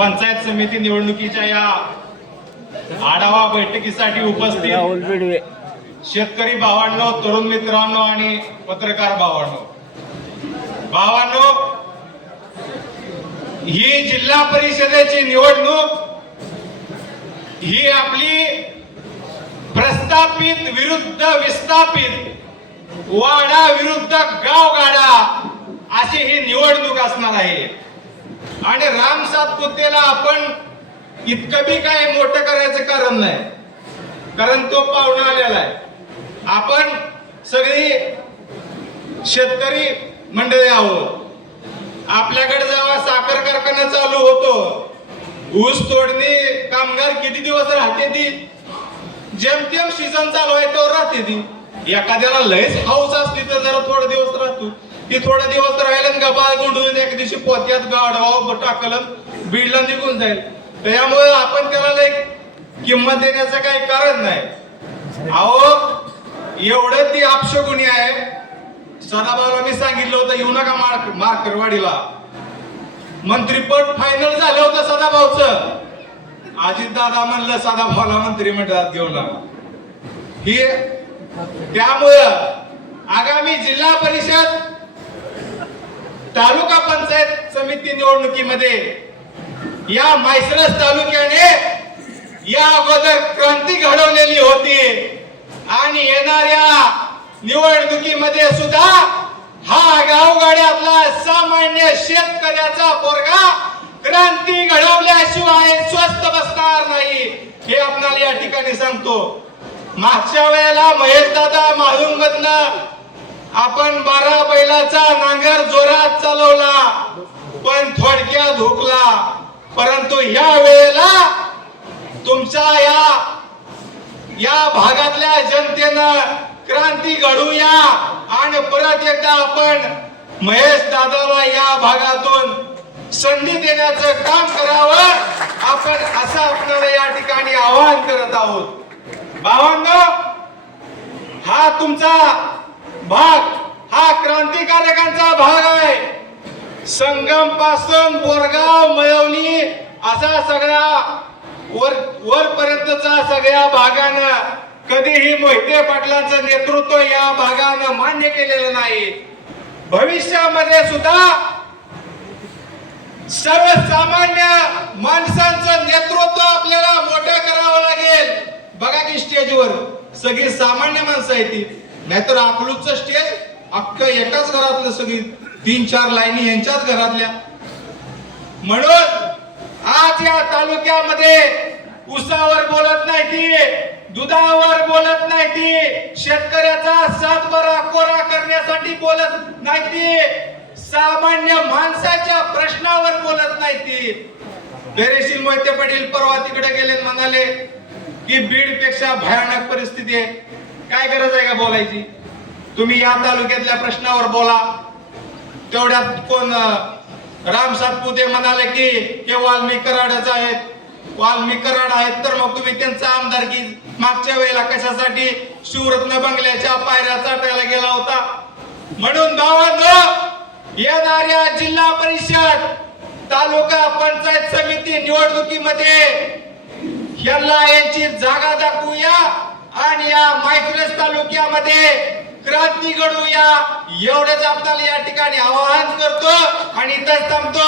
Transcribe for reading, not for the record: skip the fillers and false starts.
पंचायत समिती निवडणुकीच्या या आढावा बैठकीसाठी उपस्थित शेतकरी भावांनो, तरुण मित्रांनो आणि पत्रकार भावांनो, ही जिल्हा परिषदेची निवडणूक ही आपली प्रस्थापित विरुद्ध विस्थापित, वाडा विरुद्ध गावगाडा अशी ही निवडणूक असणार आहे. आणि राम सातपुतेला आपण इतकं बी काय मोठं करायचं कारण नाही, कारण तो पाहुणा आलेला आहे. आपण सगळी शेतकरी मंडळी आहोत. आपल्याकडे जेव्हा साखर कारखाना चालू होतो, ऊस तोडणी कामगार किती दिवस राहते ती, जेमतेम सीझन चालू आहे तो राहते ती. एखाद्याला लयच हाऊस असली तर जरा थोडे दिवस राहतो, ती थोडे दिवस राहिलं गबाळ गुंडून एक दिवशी पोत्यात गाडवा टाकलं बीडला निघून जाईल. त्यामुळे आपण त्याला लय किंमत देण्याचं काही कारण नाही. अहो एवढं ती अपशगुनी आहे. सदाभाऊला मी सांगितलं होतं येऊ नका मार्करवाडीला. मंत्रीपद फायनल झालं होतं सदाभाऊचं. अजित दादा म्हणलं सदाभाऊला मंत्रिमंडळात घेऊन आला. ही त्यामुळं आगामी जिल्हा परिषद तालुका पंचायत समिती निवडणुकीमध्ये या म्हैसरस तालुक्याने या अगोदर क्रांती घडवलेली होती आणि येणाऱ्या निवडणुकीमध्ये सुद्धा हा गावगाड्यातला सामान्य शेतकऱ्याचा पोरगा क्रांती घडवल्याशिवाय स्वस्त बसणार नाही, हे आपल्याला या ठिकाणी सांगतो. मागच्या वेळेला महेशदादा माळुंगमधनं आपण 12 बैलाचा नांगर जोरात चालवला, पण थोडक्यात धुकला. परंतु या वेळेला तुमच्या या भागातल्या जनतेनं क्रांती घडूया आणि परत एकदा आपण महेश दादाला या भागातून संधी देण्याचं काम करावं, आपण असं आपल्याला या ठिकाणी आवाहन करत आहोत. भावांनो, हा तुमचा भाग हा क्रांतिकारकांचा भाग आहे. संगम पासून बोरगाव मळवणी असा सगळ्या वरपर्यंतचा सगळ्या भागानं कधीही मोहिते पाटलांचं नेतृत्व या भागानं मान्य केलेलं नाही. भविष्यामध्ये सुद्धा सर्वसामान्य माणसांचं नेतृत्व आपल्याला मोठं करावं लागेल. बघा की स्टेजवर सगळी सामान्य माणसं आहेत ती, नाहीतर अकलूजचं स्टेज अख्खं एकाच घरातलं सगळी 3-4 लाईनी यांच्याच घरातल्या. म्हणून आज या तालुक्यामध्ये उसावर बोलत नाही ती, दुधावर बोलत नाही ती, शेतकऱ्याचा सातबारा कोरा करण्यासाठी बोलत नाही ती, सामान्य माणसाच्या प्रश्नावर बोलत नाही ती. धैर्यशील मोहिते पाटील परवा तिकडे गेले, म्हणाले की बीड पेक्षा भयानक परिस्थिती आहे. काय गरज आहे का बोलायची? तुम्ही या तालुक्यातल्या प्रश्नावर बोला. तेवढ्यात कोण राम सातपुते म्हणाले की हे वाल्मिक कराडाचे आहेत, वाल्मिक कराड आहेत, तर मग तुम्ही त्यांचा आमदारकी मागच्या वेळेला कशासाठी शिवरत्न बंगल्याच्या पायऱ्या चाटायला गेला होता. म्हणून भावांनो, येणाऱ्या जिल्हा परिषद तालुका पंचायत समिती निवडणुकीमध्ये यांची जागा दाखवूया आणि या म्हैसरस तालुक्यामध्ये क्रांती घडवूया, एवढंच आपल्याला या ठिकाणी आवाहन करतो आणि इथंच थांबतो.